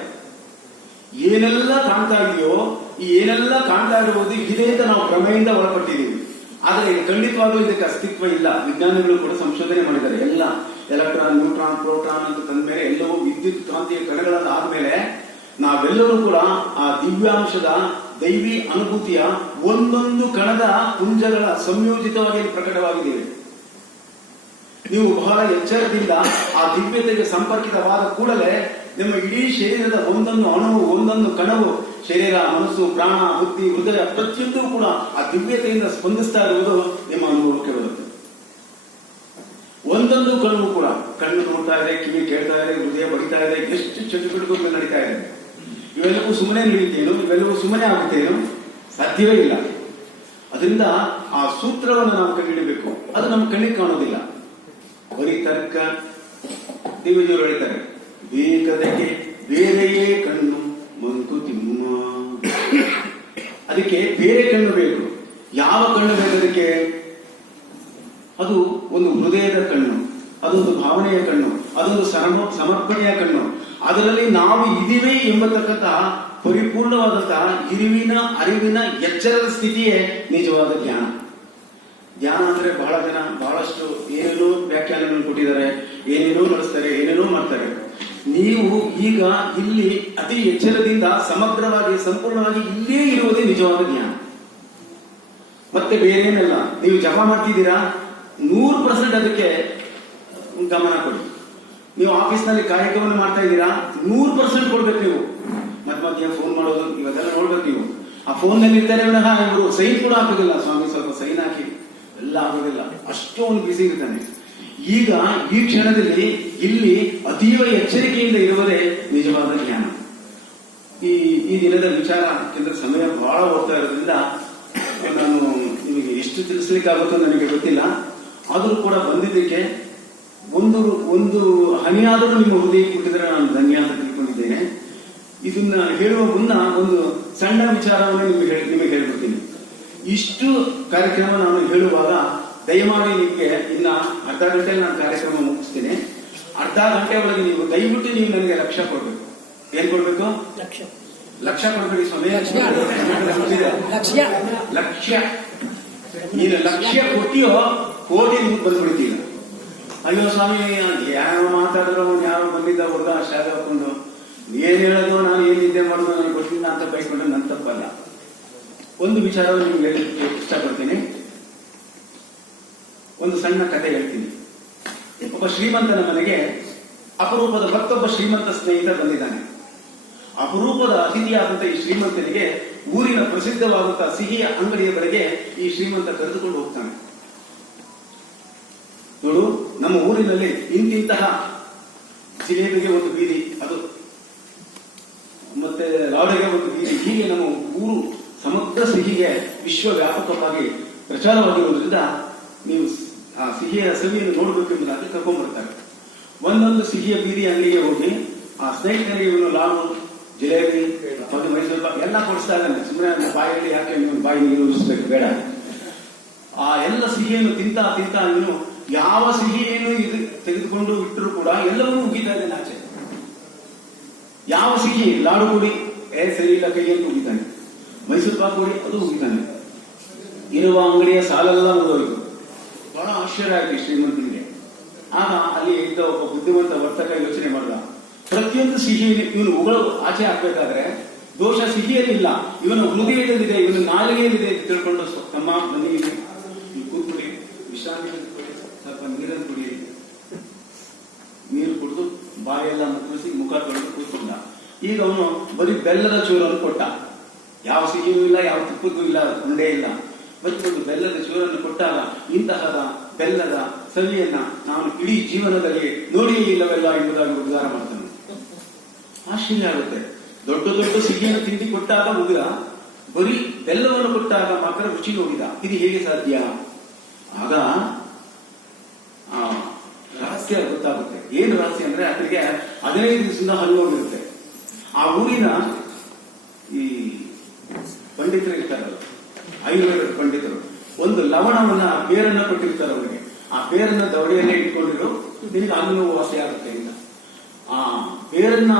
ಏನೆಲ್ಲ ಕಾಣ್ತಾ ಇದೆಯೋ, ಈ ಏನೆಲ್ಲ ಕಾಣ್ತಾ ಇರುವುದು ಇದೆ ಅಂತ ನಾವು ಭ್ರಮೆಯಿಂದ ಒಳಪಟ್ಟಿದ್ದೀವಿ. ಆದರೆ ಖಂಡಿತವಾಗೂ ಇದಕ್ಕೆ ಅಸ್ತಿತ್ವ ಇಲ್ಲ. ವಿಜ್ಞಾನಿಗಳು ಕೂಡ ಸಂಶೋಧನೆ ಮಾಡಿದ್ದಾರೆ. ಎಲ್ಲ ಎಲೆಕ್ಟ್ರಾನ್, ನ್ಯೂಟ್ರಾನ್, ಪ್ರೋಟಾನ್ ಅಂತ ತಂದ್ಮೇಲೆ ಎಲ್ಲವೂ ವಿದ್ಯುತ್ ಕಾಂತೀಯ ಕಣಗಳಾದ ಆದ್ಮೇಲೆ ನಾವೆಲ್ಲರೂ ಕೂಡ ಆ ದಿವ್ಯಾಂಶದ ದೈವಿ ಅನುಭೂತಿಯ ಒಂದೊಂದು ಕಣದ ಪುಂಜಗಳ ಸಂಯೋಜಿತವಾಗಿ ಪ್ರಕಟವಾಗಿದೆ ಪ್ರಕಟವಾಗಿದ್ದೇವೆ. ನೀವು ಬಹಳ ಎಚ್ಚರದಿಂದ ಆ ದಿವ್ಯತೆಗೆ ಸಂಪರ್ಕಿತವಾದ ಕೂಡಲೇ ನಿಮ್ಮ ಇಡೀ ಶರೀರದ ಒಂದೊಂದು ಅಣುವು, ಒಂದೊಂದು ಕಣವು ಶರೀರ, ಮನಸ್ಸು, ಪ್ರಾಣ, ಬುದ್ಧಿ, ಹೃದಯ ಪ್ರತಿಯೊಂದು ಕೂಡ ಆ ದಿವ್ಯತೆಯಿಂದ ಸ್ಪಂದಿಸ್ತಾ ಇರುವುದು ನಿಮ್ಮ ಅನುಭವಕ್ಕೆ ಬರುತ್ತೆ. ಒಂದೊಂದು ಕಣ್ಣು ಕೂಡ, ಕಣ್ಣು ನೋಡ್ತಾ ಇದೆ, ಕಿವಿ ಕೇಳ್ತಾ ಇದೆ, ಹೃದಯ ಬಡಿತಾ ಇದೆ, ಎಷ್ಟು ಚಟುವಟಿಕೆಗಳು ನಡೀತಾ ಇದೆ. ಇವೆಲ್ಲವೂ ಸುಮ್ಮನೆ ನಡೀತೇನು ಇವೆಲ್ಲವೂ ಸುಮ್ಮನೆ ಆಗುತ್ತೇನು, ಸಾಧ್ಯವೇ ಇಲ್ಲ. ಅದರಿಂದ ಆ ಸೂತ್ರವನ್ನು ನಾವು ಕಂಡುಹಿಡಬೇಕು. ಅದು ನಮ್ಮ ಕಣ್ಣಿಗೆ ಕಾಣೋದಿಲ್ಲ. ಬರೀ ತರ್ಕ ದಿವ್ಯಜರು ಹೇಳ್ತಾರೆ, ಬೇಕದಕ್ಕೆ ಬೇರೆಯೇ ಕಣ್ಣು. ಮಂಕುತಿಮ್ಮ ಅದಕ್ಕೆ ಬೇರೆ ಕಣ್ಣು ಬೇಕು. ಯಾವ ಕಣ್ಣು ಬೇಕು ಅದಕ್ಕೆ? ಅದು ಒಂದು ಹೃದಯದ ಕಣ್ಣು, ಅದೊಂದು ಭಾವನೆಯ ಕಣ್ಣು, ಅದೊಂದು ಸರಮ ಸಮರ್ಪಣೆಯ ಕಣ್ಣು. ಅದರಲ್ಲಿ ನಾವು ಇದಿವೆ ಎಂಬತಕ್ಕಂತಹ ಪರಿಪೂರ್ಣವಾದಂತಹ ಇರುವಿನ, ಅರಿವಿನ, ಎಚ್ಚರದ ಸ್ಥಿತಿಯೇ ನಿಜವಾದ ಧ್ಯಾನ ಧ್ಯಾನ ಅಂದ್ರೆ ಬಹಳ ಜನ ಬಹಳಷ್ಟು ಏನೇನೋ ವ್ಯಾಖ್ಯಾನಗಳನ್ನು ಕೊಟ್ಟಿದ್ದಾರೆ, ಏನೇನೋ ನಡೆಸ್ತಾರೆ ಏನೇನೋ ಮಾಡ್ತಾರೆ. ನೀವು ಈಗ ಇಲ್ಲಿ ಅತಿ ಎಚ್ಚರದಿಂದ ಸಮಗ್ರವಾಗಿ, ಸಂಪೂರ್ಣವಾಗಿ ಇಲ್ಲೇ ಇರುವುದೇ ನಿಜವಾದ ಜ್ಞಾನ. ಮತ್ತೆ ಬೇರೇನಲ್ಲ, ನೀವು ಜಪ ಮಾಡ್ತಿದ್ದೀರಾ? ನೂರು ಪರ್ಸೆಂಟ್ ಅದಕ್ಕೆ ಗಮನ ಕೊಡಿ. ನೀವು ಆಫೀಸ್ನಲ್ಲಿ ಕಾರ್ಯಕ್ರಮ ಮಾಡ್ತಾ ಇದ್ದೀರಾ? ನೂರು ಪರ್ಸೆಂಟ್ ಕೊಡ್ಬೇಕು ನೀವು. ಮಧ್ಯ ಮಧ್ಯ ಫೋನ್ ಮಾಡೋದು ಇವೆಲ್ಲ ನೋಡ್ಬೇಕು ನೀವು. ಆ ಫೋನ್ನಲ್ಲಿ ಇರ್ತಾರೆ ಇವರು ಸೈನ್ ಕೂಡ ಹಾಕೋದಿಲ್ಲ. ಸ್ವಾಮಿ, ಸ್ವಲ್ಪ ಸೈನ್ ಹಾಕಿ. ಎಲ್ಲ ಆಗೋದಿಲ್ಲ. ಅಷ್ಟೊಂದು ಬಿಸಿ ಇರ್ತಾನೆ. ಈಗ ಈ ಕ್ಷಣದಲ್ಲಿ ಇಲ್ಲಿ ಅತೀವ ಎಚ್ಚರಿಕೆಯಿಂದ ಇರುವುದೇ ನಿಜವಾದ ಜ್ಞಾನ. ಈ ಈ ದಿನದ ವಿಚಾರ ಸಮಯ ಬಹಳ ಹೋಗ್ತಾ ಇರೋದ್ರಿಂದ ನಾನು ನಿಮಗೆ ಎಷ್ಟು ತಿಳಿಸ್ಲಿಕ್ಕೆ ಆಗುತ್ತೋ ನನಗೆ ಗೊತ್ತಿಲ್ಲ. ಆದರೂ ಕೂಡ ಬಂದಿದ್ದಕ್ಕೆ ಒಂದು ಒಂದು ಹನಿಯಾದರೂ ನಿಮ್ಮ ಹೃದಯ ಕೊಟ್ಟಿದ್ರೆ ನಾನು ಧನ್ಯ ಅಂತ ತಿಳ್ಕೊಂಡಿದ್ದೇನೆ. ಇದನ್ನ ಹೇಳುವ ಮುನ್ನ ಒಂದು ಸಣ್ಣ ವಿಚಾರವನ್ನು ನಿಮಗೆ ನಿಮಗೆ ಹೇಳ್ಬಿಡ್ತೀನಿ ಇಷ್ಟು ಕಾರ್ಯಕ್ರಮ ನಾನು ಹೇಳುವಾಗ ದಯಮಾಡಿ ನಿಮಗೆ ಇನ್ನ ಅರ್ಧ ಗಂಟೆ ನಾನು ಕಾರ್ಯಕ್ರಮ ಮುಗಿಸ್ತೇನೆ. ಅರ್ಧ ಗಂಟೆ ಒಳಗೆ ನೀವು ದಯವಿಟ್ಟು ನೀವು ನನಗೆ ಲಕ್ಷ್ಯ ಕೊಡ್ಬೇಕು. ಏನ್ ಕೊಡ್ಬೇಕು? ಲಕ್ಷ್ಯ ಲಕ್ಷ್ಯ ಕೊಡ್ಬೇಡಿ ಸ್ವಾಮಿ. ಲಕ್ಷ್ಯ. ಲಕ್ಷ್ಯ ಲಕ್ಷ್ಯ ನೀನು ಲಕ್ಷ್ಯ ಕೊಟ್ಟಿಯೋ ಕೋಟಿ ನಿಮ್ಗೆ ಬಂದ್ಬಿಡ್ತೀಯ ಅಯ್ಯೋ ಸ್ವಾಮಿ ಯಾವ ಮಾತಾಡಿದ್ರು ಅವ್ನು ಯಾರು ಬಂದಿದ್ದ ಹುಡುಗ ಶಾಲೆ ಹಾಕೊಂಡು ಏನ್ ಹೇಳೋದು? ನಾನು ಏನ್ ನಿದ್ದೆ ಮಾಡೋದು? ನನಗೆ ಗೊತ್ತಿಲ್ಲ ಅಂತ ಬೈಕೊಂಡ್ರೆ ನನ್ನ ತಪ್ಪಲ್ಲ. ಒಂದು ವಿಚಾರವನ್ನು ನಿಮ್ಗೆ ಇಷ್ಟಪಡ್ತೀನಿ. ಒಂದು ಸಣ್ಣ ಕಥೆ ಹೇಳ್ತೀನಿ. ಶ್ರೀಮಂತನ ಮನೆಗೆ ಅಪರೂಪದ ಮತ್ತೊಬ್ಬ ಶ್ರೀಮಂತ ಸ್ನೇಹಿತ ಬಂದಿದ್ದಾನೆ. ಅಪರೂಪದ ಅತಿಥಿಯಾದಂತ ಈ ಶ್ರೀಮಂತನಿಗೆ ಊರಿನ ಪ್ರಸಿದ್ಧವಾದಂತಹ ಸಿಹಿಯ ಅಂಗಡಿಯ ಬಳಿಗೆ ಈ ಶ್ರೀಮಂತ ಕರೆದುಕೊಂಡು ಹೋಗ್ತಾನೆ. ನೋಡು, ನಮ್ಮ ಊರಿನಲ್ಲಿ ಇಂತಿಂತಹ ಜಿಲೇಬಿಗೆ ಒಂದು ಬೀದಿ, ಅದು ಮತ್ತೆ ಲಾಡಿಗೆ ಒಂದು ಬೀದಿ, ಹೀಗೆ ನಮ್ಮ ಊರು ಸಮಗ್ರ ಸಿಹಿಗೆ ವಿಶ್ವವ್ಯಾಪಕವಾಗಿ ಪ್ರಚಾರವಾಗಿರುವುದರಿಂದ ನೀವು ಆ, ಸಿಹಿಯ ಸವಿಯನ್ನು ನೋಡಬೇಕೆಂದು ಅಲ್ಲಿ ಕರ್ಕೊಂಡು ಬರ್ತಾರೆ. ಒಂದೊಂದು ಸಿಹಿಯ ಬೀದಿ ಅಂಗಡಿಗೆ ಹೋಗಿ, ಆ ಸ್ನೇಹಿತರಿಗೆ ಇವನು ಲಾಡು, ಜಿಲೇಬಿ, ಮತ್ತು ಮೈಸೂರು ಎಲ್ಲ ಕೊಡಿಸ್ತಾ ಇದ್ದಾನೆ. ಸುಮ್ಮನೆ ಬಾಯಲ್ಲಿ ಯಾಕೆ ಬಾಯಿ ನೀರು ಉರಿಸ್ಬೇಕು ಬೇಡ. ಆ ಎಲ್ಲ ಸಿಹಿಯನ್ನು ತಿಂತ ತಿಂತ ಇವನು ಯಾವ ಸಿಹಿಯನ್ನು ಇದು ತೆಗೆದುಕೊಂಡು ಇಟ್ಟರು ಕೂಡ ಎಲ್ಲವನ್ನೂ ಉಗಿತಾ ಇದ್ದಾನೆ ಆಚೆ. ಯಾವ ಸಿಹಿ? ಲಾಡು ಕೂಡಿ ಏ ಸರಿ ಇಲ್ಲ ಕೈಯಲ್ಲಿ ಉಗಿತಾನೆ ಮೈಸೂರು ಪಾಕ್ ಕೂಡಿ ಅದು ಉಗಿತಾನೆ ಇರುವ ಅಂಗಡಿಯ ಸಾಲೆಲ್ಲ ಮುಗಿದೋಯ್ತು. ಬಹಳ ಆಶ್ಚರ್ಯ ಶ್ರೀಮಂತನಿಗೆ. ಆಗ ಅಲ್ಲಿ ಇದ್ದ ಒಬ್ಬ ಬುದ್ಧಿವಂತ ವರ್ತಕ ಯೋಚನೆ ಮಾಡ್ದ. ಪ್ರತಿಯೊಂದು ಸಿಹಿ ಇವನು ಉಗಳು ಆಚೆ ಆಗ್ಬೇಕಾದ್ರೆ ದೋಷ ಸಿಹಿಯಲ್ಲಿಲ್ಲ. ಇವನ ಹೃದಯದಲ್ಲಿದೆ, ಇವನು ನಾಲಿಗೆಯಲ್ಲಿದೆ ಅಂತ ತಿಳ್ಕೊಂಡು ತಮ್ಮ ಮನೆಯಲ್ಲಿ ನೀವು ಕೂತ್ಕೊಳ್ಳಿ. ವಿಶ್ರಾಂತಿ ಸ್ವಲ್ಪ ನೀರನ್ನು ಕುಡಿ. ನೀರು ಕುಡಿದು ಬಾಯೆಲ್ಲ ಮುಕ್ಕಳಿಸಿ ಮುಖ ತೊಳೆದು ಕೂತ್ಕೊಂಡ. ಈಗ ಅವನು ಬರೀ ಬೆಲ್ಲದ ಚೂರನ್ನು ಕೊಟ್ಟ. ಯಾವ ಸಿಹಿಯೂ ಇಲ್ಲ, ಯಾವ ತುಪ್ಪಕ್ಕೂ ಇಲ್ಲ ಉಂಡೆ ಇಲ್ಲ. ಒಂದು ಬೆಲ್ಲದ ಚೂರನ್ನು ಕೊಟ್ಟಾಗ ಇಂತಹದ ಬೆಲ್ಲದ ಸವಿಯನ್ನ ನಾನು ಇಡೀ ಜೀವನದಲ್ಲಿ ನೋಡಿ ಇಲ್ಲವೆಲ್ಲ ಎಂಬುದಾಗಿ ಉದ್ಧಾರ ಮಾಡ್ತಾನೆ. ಆಶ್ಚರ್ಯ ಆಗುತ್ತೆ. ದೊಡ್ಡ ದೊಡ್ಡ ಸಿಹಿಯನ್ನು ತಿಂಡಿ ಕೊಟ್ಟಾಗ ಮುಗಿದ ಬರೀ ಬೆಲ್ಲವನ್ನು ಕೊಟ್ಟಾಗ ಮಾತ್ರ ರುಚಿ ನೋಡಿದ. ಇದು ಹೇಗೆ ಸಾಧ್ಯ? ಆಗ ಆ, ರಹಸ್ಯ ಗೊತ್ತಾಗುತ್ತೆ. ಏನು ರಹಸ್ಯ ಅಂದ್ರೆ ಆತನಿಗೆ ಹದಿನೈದು ದಿವಸದಿಂದ ಹಲ್ಲು ಹೋಗಿರುತ್ತೆ ಆ ಊರಿನ ಈ ಪಂಡಿತರು ಇರ್ತಾರಲ್ಲ ಐದು ಪಂಡಿತರು ಒಂದು ಲವಣವನ್ನ ಬೇರನ್ನ ಕೊಟ್ಟಿರ್ತಾರೆ ಅವರಿಗೆ. ಆ ಬೇರನ್ನ ದವಡೆಯಲ್ಲೇ ಇಟ್ಕೊಂಡಿರು ನಿನಗೆ ನೋವು ವಾಸಿ ಆಗುತ್ತೆ ಇಲ್ಲ ಆ ಬೇರನ್ನ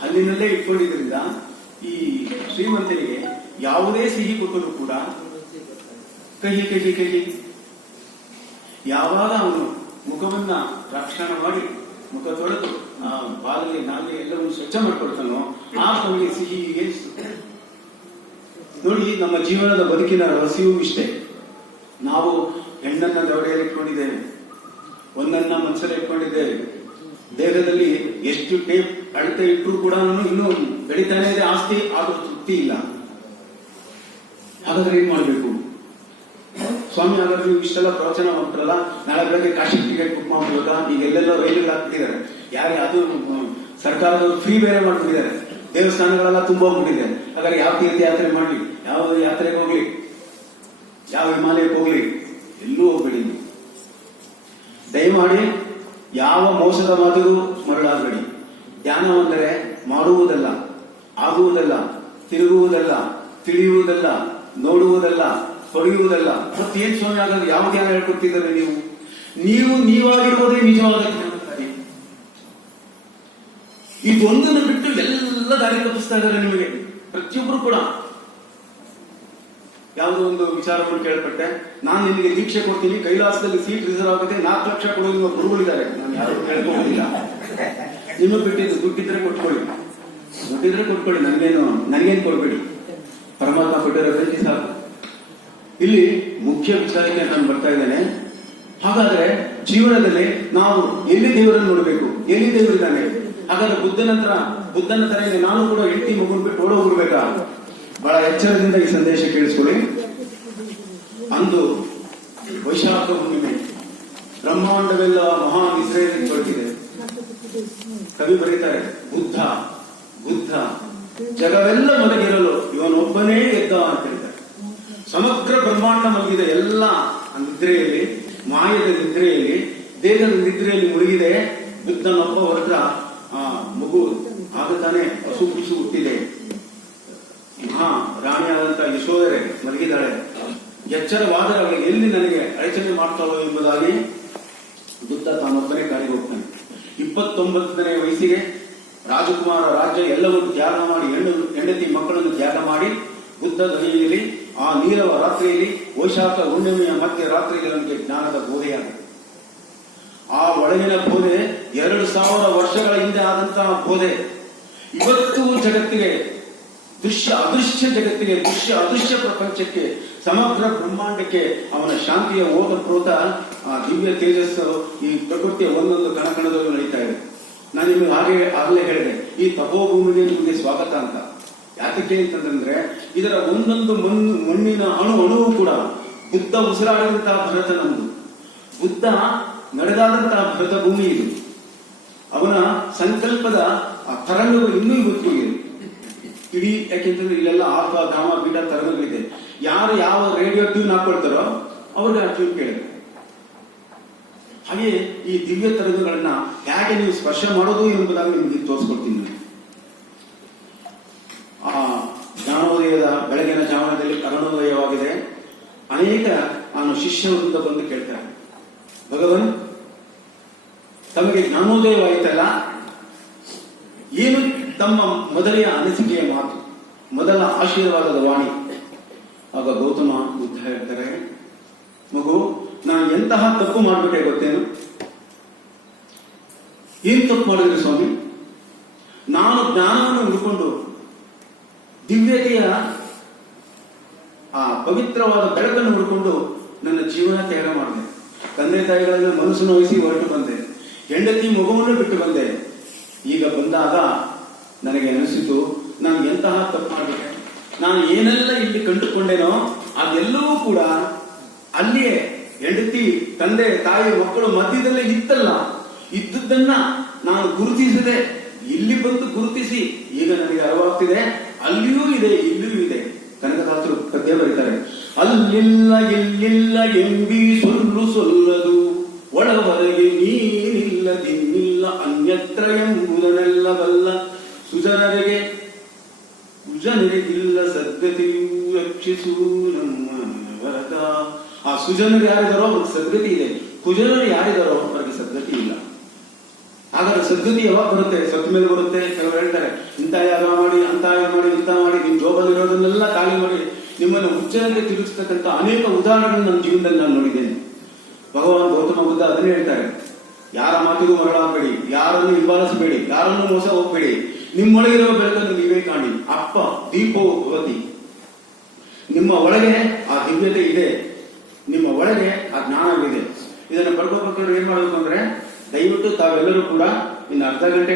ಹಲ್ಲಿನಲ್ಲೇ ಇಟ್ಕೊಂಡಿದ್ರಿಂದ ಈ ಶ್ರೀಮಂತರಿಗೆ ಯಾವುದೇ ಸಿಹಿ ಕೊಟ್ಟರು ಕೂಡ ಕಹಿ ಕಹಿ ಕಹಿ. ಯಾವಾಗ ಅವನು ಮುಖವನ್ನ ರಕ್ಷಣ ಮಾಡಿ ಮುಖ ತೊಳೆದು, ಆ ಬಾಲಲ್ಲಿ ನಾಲಿ ಎಲ್ಲವನ್ನು ಸ್ವಚ್ಛ ಮಾಡ್ಕೊಳ್ತಾನೋ, ಆ ಸಮಯ ಸಿಹಿ ನೋಡಿ, ನಮ್ಮ ಜೀವನದ ಬದುಕಿನ ರಹಸ್ಯವೂ ಇಷ್ಟೇ ನಾವು ಹೆಣ್ಣನ್ನ ದವಡೆಯಲ್ಲಿ ಇಟ್ಕೊಂಡಿದ್ದೇವೆ ಒಂದನ್ನ ಮನಸ್ಸಲ್ಲಿ ಇಟ್ಕೊಂಡಿದ್ದೇವೆ ದೇಹದಲ್ಲಿ ಎಷ್ಟು ಟೇಪ್ ಅಳತೆ ಇಟ್ಟರು ಕೂಡ ಇನ್ನೂ ಬೆಳಿತಾನೆ ಇದೆ ಆಸ್ತಿ ಆದ್ರೂ ತೃಪ್ತಿ ಇಲ್ಲ. ಹಾಗಾದ್ರೆ ಏನ್ ಮಾಡ್ಬೇಕು? ಸ್ವಾಮಿ ಹಾಗಾದ್ರೆ ನೀವು ಇಷ್ಟೆಲ್ಲ ಪ್ರವಚನ ಮಾಡ್ತಾರಲ್ಲ? ನಾಳೆ ಬೆಳಗ್ಗೆ ಕಾಶಿ ಟಿಕೆಟ್ ಬುಕ್ ಮಾಡ್ಬೇಕಾ ಈಗ ಎಲ್ಲೆಲ್ಲ ರೈಲುಗಳು ಹಾಕ್ತಿದ್ದಾರೆ ಯಾರು ಅದು ಮ್, ಸರ್ಕಾರದವರು ಫ್ರೀ ಬೇರೆ ಮಾಡ್ತಿದ್ದಾರೆ ದೇವಸ್ಥಾನಗಳೆಲ್ಲ ತುಂಬಾ ಹೋಗ್ಬಿಟ್ಟಿದೆ. ಹಾಗಾದ್ರೆ ಯಾವ ತೀರ್ಥಯಾತ್ರೆ ಮಾಡ್ಲಿ? ಯಾವ ಯಾತ್ರೆಗೆ ಹೋಗ್ಲಿ? ಯಾವ ಹಿಮಾಲಯಕ್ಕೆ ಹೋಗ್ಲಿ? ಎಲ್ಲೂ ಹೋಗ್ಬೇಡಿ ದಯಮಾಡಿ ಯಾವ ಮೋಸದ ಮಾತಿಗೂ ಮರಳಾಗಬೇಡಿ. ಧ್ಯಾನವೆಂದರೆ ಮಾಡುವುದಲ್ಲ, ಆಗುವುದಲ್ಲ, ತಿರುಗುವುದಲ್ಲ, ತಿಳಿಯುವುದಲ್ಲ, ನೋಡುವುದಲ್ಲ ಹೊಡೆಯುವುದಲ್ಲ ಏನ್ ಸ್ವಾಮಿ ಆಗ ಯಾವ ಧ್ಯಾನ ಹೇಳ್ಕೊಡ್ತಿದ್ದಾರೆ ನೀವು? ನೀವು ನೀವಾಗಿರುವುದೇ ನಿಜವಾದ ಜ್ಞಾನಕಾರಿ ಇದೊಂದನ್ನು ಬಿಟ್ಟು ಎಲ್ಲ ದಾರಿ ತಪ್ಪಿಸ್ತಾ ಇದ್ದಾರೆ ನಿಮಗೆ. ಪ್ರತಿಯೊಬ್ಬರು ಕೂಡ ಯಾವುದೋ ಒಂದು ವಿಚಾರವನ್ನು ಕೇಳ್ಪಟ್ಟೆ. ನಾನು ನಿಮಗೆ ದೀಕ್ಷೆ ಕೊಡ್ತೀನಿ, ಕೈಲಾಸದಲ್ಲಿ ಸೀಟ್ ರಿಸರ್ವ್ ಆಗುತ್ತೆ, ನಾಲ್ಕು ಲಕ್ಷ ಕೊಡೋದು ನಿಮ್ಮ ಗುರುಗಳಿದ್ದಾರೆ. ನಾನು ಯಾರು ಕೇಳ್ಕೊಂಡಿಲ್ಲ. ನಿಮಗೆ ಬಿಟ್ಟಿದ್ದು ದುಡ್ಡಿದ್ರೆ ಕೊಟ್ಕೊಳ್ಳಿ. ದುಡ್ಡಿದ್ರೆ ಕೊಟ್ಕೊಳ್ಳಿ, ನನಗೇನು ನನಗೇನು ಕೊಡ್ಬೇಡಿ. ಪರಮಾತ್ಮ ಕೊಟ್ಟಿರೋ ಪ್ರೀತಿ ಸಾಕು. ಇಲ್ಲಿ ಮುಖ್ಯ ವಿಚಾರಕ್ಕೆ ನಾನು ಬರ್ತಾ ಇದ್ದೇನೆ. ಹಾಗಾದ್ರೆ ಜೀವನದಲ್ಲಿ ನಾವು ಎಲ್ಲಿ ದೇವರನ್ನು ನೋಡಬೇಕು? ಎಲ್ಲಿ ದೇವರಿದ್ದಾನೆ? ಹಾಗಾದ್ರೆ ಬುದ್ಧನ ಹತ್ರ ಬುದ್ಧನ ತರ ನಾನು ಕೂಡ ಹೆಂಡತಿ ಬಿಟ್ಟು ಓಡೋಗ್ಬಿಡ್ಬೇಕಾ? ಬಹಳ ಎಚ್ಚರದಿಂದ ಈ ಸಂದೇಶ ಕೇಳಿಸ್ಕೊಳ್ಳಿ. ಅಂದು ವೈಶಾಖ ಹುಣ್ಣಿಮೆ, ಬ್ರಹ್ಮಾಂಡವೆಲ್ಲ ಮಹಾ ಇಸ್ರೇಲಿ ಹೊರಟಿದೆ ಕವಿ ಬರೀತಾರೆ, ಬುದ್ಧ ಬುದ್ಧ, ಜಗವೆಲ್ಲ ಮಲಗಿರಲು ಇವನೊಬ್ಬನೇ ಎದ್ದ ಅಂತ ಹೇಳ್ತಾರೆ ಸಮಗ್ರ ಬ್ರಹ್ಮಾಂಡ ಮಲಗಿದ ಎಲ್ಲ ನಿದ್ರೆಯಲ್ಲಿ, ಮಾಯದ ನಿದ್ರೆಯಲ್ಲಿ, ದೇಹದ ನಿದ್ರೆಯಲ್ಲಿ ಮುಳುಗಿದೆ. ಬುದ್ಧನೊಬ್ಬ ಹೊರಟ ಮಗು ಆಗ ತಾನೇ ಹಸು ಹುಟ್ಟಿದೆ. ಮಹಾ ರಾಣಿಯಾದಂತ ಯಶೋಧರೆ ಮಲಗಿದ್ದಾಳೆ. ಎಚ್ಚರವಾದರೆ ಅವಳಿಗೆ ಎಲ್ಲಿ ನನಗೆ ಅಡಚಣೆ ಮಾಡ್ತಾಳೋ ಎಂಬುದಾಗಿ ಬುದ್ಧ ತಾನೊಬ್ಬನೇ ಕಾರ್ಯ ಹೋಗ್ತಾನೆ. ಇಪ್ಪತ್ತೊಂಬತ್ತನೇ ವಯಸ್ಸಿಗೆ ರಾಜಕುಮಾರ ರಾಜ್ಯ ಎಲ್ಲವನ್ನು ತ್ಯಾಗ ಮಾಡಿ, ಹೆಣ್ಣು, ಹೆಂಡತಿ ಮಕ್ಕಳನ್ನು ತ್ಯಾಗ ಮಾಡಿ ಬುದ್ಧ ಧ್ವನಿಯಲ್ಲಿ ಆ ನೀರವ ರಾತ್ರಿಯಲ್ಲಿ, ವೈಶಾಖ ಹುಣ್ಣಿಮೆಯ ಮಧ್ಯ ರಾತ್ರಿಯಲ್ಲಿ ನನಗೆ ಜ್ಞಾನದ ಬೋಧೆಯಾಗ ಆ ಒಳಗಿನ ಬೋಧೆ ಎರಡು ಸಾವಿರ ವರ್ಷಗಳ ಹಿಂದೆ ಆದಂತಹ ಬೋಧೆ. ಇವತ್ತು ಜಗತ್ತಿಗೆ ದೃಶ್ಯ ಅದೃಶ್ಯ ಜಗತ್ತಿಗೆ, ದೃಶ್ಯ ಅದೃಶ್ಯ ಪ್ರಪಂಚಕ್ಕೆ, ಸಮಗ್ರ ಬ್ರಹ್ಮಾಂಡಕ್ಕೆ ಅವನ ಶಾಂತಿಯ ಓದ ಪ್ರೋತ, ಆ ದಿವ್ಯ ತೇಜಸ್ಸು ಈ ಪ್ರಕೃತಿಯ ಒಂದೊಂದು ಕಣಕಣದಲ್ಲೂ ನಡೀತಾ ಇದೆ. ನಾನು ನಿಮಗೆ ಹಾಗೆ ಆಗಲೇ ಹೇಳಿದೆ, ಈ ತಪೋಭೂಮಿಗೆ ನಿಮಗೆ ಸ್ವಾಗತ ಅಂತ. ಯಾತಕ್ಕೆ ಅಂತಂದ್ರೆ, ಇದರ ಒಂದೊಂದು ಮಣ್ಣು ಮಣ್ಣಿನ ಅಣು ಅಣುವು ಕೂಡ ಬುದ್ಧ ಉಸಿರಾಡಿದಂತಹ ಭರತ ನಮ್ದು. ಬುದ್ಧ ನಡೆದಾದಂತಹ ಭರತ ಭೂಮಿ ಇದು. ಅವನ ಸಂಕಲ್ಪದ ಆ ತರಂಗಗಳು ಇನ್ನೂ ಇವತ್ತು ಇದೆ. ಇಡೀ ಯಾಕೆಂತಂದ್ರೆ ಇಲ್ಲೆಲ್ಲ ಆಲ್ಫಾ, ಗಾಮ, ಬೀಟ ತರಂಗಗಳಿದೆ ಯಾರು ಯಾವ ರೇಡಿಯೋ ಟ್ಯೂನ್ ಹಾಕೊಳ್ತಾರೋ ಅವ್ರಿಗೆ ಆ ಟ್ಯೂನ್ ಕೇಳಿ ಹಾಗೆ ಈ ದಿವ್ಯ ತರಂಗಗಳನ್ನ ಹೇಗೆ ನೀವು ಸ್ಪರ್ಶ ಮಾಡೋದು ಎಂಬುದಾಗಿ ನಿಮಗೆ ತೋರಿಸ್ಕೊಡ್ತೀನಿ. ಆ ಜ್ಞಾನೋದಯದ ಬೆಳಗಿನ ಜಾವನದಲ್ಲಿ ಕರಣೋದಯವಾಗಿದೆ. ಅನೇಕ ನಾನು ಶಿಷ್ಯವರಿಂದ ಬಂದು ಕೇಳ್ತಾರೆ ಭಗವನ್, ತಮಗೆ ಜ್ಞಾನೋದಯವಾಯಿತಲ್ಲ? ಏನು ತಮ್ಮ ಮೊದಲಿನ ಅನಿಸಿಕೆಯ ಮಾತು, ಮೊದಲ ಆಶೀರ್ವಾದದ ವಾಣಿ? ಆಗ ಗೌತಮ ಬುದ್ಧ ಹೇಳ್ತಾರೆ, ಮಗು, ನಾನು ಎಂತಹ ತಪ್ಪು ಮಾಡ್ಬಿಟ್ಟೆ ಗೊತ್ತೇನು? ಏನ್ ತಪ್ಪು ಮಾಡಿದ್ರಿ ಸ್ವಾಮಿ? ನಾನು ಜ್ಞಾನವನ್ನು ಹುಡುಕೊಂಡು ದಿವ್ಯತೆಯ ಆ ಪವಿತ್ರವಾದ ಬೆಳಕನ್ನು ಹುಡುಕೊಂಡು ನನ್ನ ಜೀವನ ತ್ಯಾಗ ಮಾಡಿದೆ. ತಂದೆ ತಾಯಿಗಳನ್ನ ಮನಸ್ಸು ನೋಯಿಸಿ ಹೊರಟು ಬಂದೆ. ಹೆಂಡತಿ ಮಗುವನ್ನು ಬಿಟ್ಟು ಬಂದೆ. ಈಗ ಬಂದಾಗ ನನಗೆ ಅನಿಸಿತು, ನಾನು ಎಂತಹ ತಪ್ಪು ಮಾಡಿದೆ? ನಾನು ಏನೆಲ್ಲ ಇಲ್ಲಿ ಕಂಡುಕೊಂಡೇನೋ ಅದೆಲ್ಲವೂ ಕೂಡ ಅಲ್ಲಿಯೇ ಹೆಂಡತಿ, ತಂದೆ, ತಾಯಿ, ಮಕ್ಕಳು ಮಧ್ಯದಲ್ಲೇ ಇತ್ತಲ್ಲ. ಇದ್ದದ್ದನ್ನ ನಾನು ಗುರುತಿಸದೆ ಇಲ್ಲಿ ಬಂದು ಗುರುತಿಸಿ ಈಗ ನನಗೆ ಅರಿವಾಗ್ತಿದೆ, ಅಲ್ಲಿಯೂ ಇದೆ, ಇಲ್ಲಿಯೂ ಇದೆ. ಕನಕದಾಸರು ಪದ್ಯ ಬರೀತಾರೆ, ಅಲ್ಲಿಲ್ಲ, ಇಲ್ಲಿಲ್ಲ ಎಂಬಿ ಸೊಲ್ಲು ಸೊಲ್ಲದು ಒಳಗೆ ನೀನಿಲ್ಲದಿನ್ನಿಲ್ಲ ಅನ್ಯತ್ರ ಎಂಬುದನ್ನೆಲ್ಲ ಬಲ್ಲ ಸುಜನರಿಗೆ ಸುಜನರಿಗಿಲ್ಲ ಸದ್ಗತಿಯು ರಕ್ಷಿಸು ನಮ್ಮ ವರದ ಆ ಸುಜನರು ಯಾರಿದಾರೋ ಅವ್ರಿಗೆ ಸದ್ಗತಿ ಇದೆ ಕುಜನರು ಯಾರಿದಾರೋ ಅವ್ರಿಗೆ ಸದ್ಗತಿ ಇಲ್ಲ ಹಾಗಾದ್ರೆ ಸದ್ಗತಿ ಯಾವಾಗ ಬರುತ್ತೆ? ಸತ್ ಮೇಲೆ ಬರುತ್ತೆ? ಕೆಲವರು ಹೇಳ್ತಾರೆ, ಇಂಥ ಯಾಗ ಮಾಡಿ ಅಂತ ಯಾಗ ಮಾಡಿ, ಇಂಥ ಮಾಡಿ, ನಿಮ್ ಜೋಬಲ್ಲಿ ಇರೋದನ್ನೆಲ್ಲ ಖಾಲಿ ಮಾಡಿ, ನಿಮ್ಮನ್ನು ಹುಚ್ಚನಿಗೆ ತಿರುಗಿಸ್ತಕ್ಕಂಥ ಅನೇಕ ಉದಾಹರಣೆಗಳನ್ನು ನಮ್ಮ ಜೀವನದಲ್ಲಿ ನಾನು ನೋಡಿದ್ದೇನೆ. ಭಗವಾನ್ ಗೌತಮ ಬುದ್ಧ ಅದನ್ನೇ ಹೇಳ್ತಾರೆ. ಯಾರ ಮಾತಿಗೂ ಮರಳಾಗಬೇಡಿ, ಯಾರನ್ನು ಹಿಂಬಾಲಿಸಬೇಡಿ, ಯಾರನ್ನು ಮೋಸ ಹೋಗಬೇಡಿ. ನಿಮ್ಮೊಳಗಿರುವ ಬೆಳಕನ್ನು ನೀವೇ ಕಾಣಿ. ಅಪ್ಪ, ದೀಪೋ ಭವತಿ. ನಿಮ್ಮ ಒಳಗೆ ಆ ದಿವ್ಯತೆ ಇದೆ. ನಿಮ್ಮ ಒಳಗೆ ಆ ಜ್ಞಾನವಿದೆ. ಇದನ್ನು ಪಡ್ಕೋಬೇಕಾದ್ರೆ ಏನ್ ಮಾಡಬೇಕು ಅಂದ್ರೆ, ದಯವಿಟ್ಟು ತಾವೆಲ್ಲರೂ ಕೂಡ ಇನ್ನು ಅರ್ಧ ಗಂಟೆ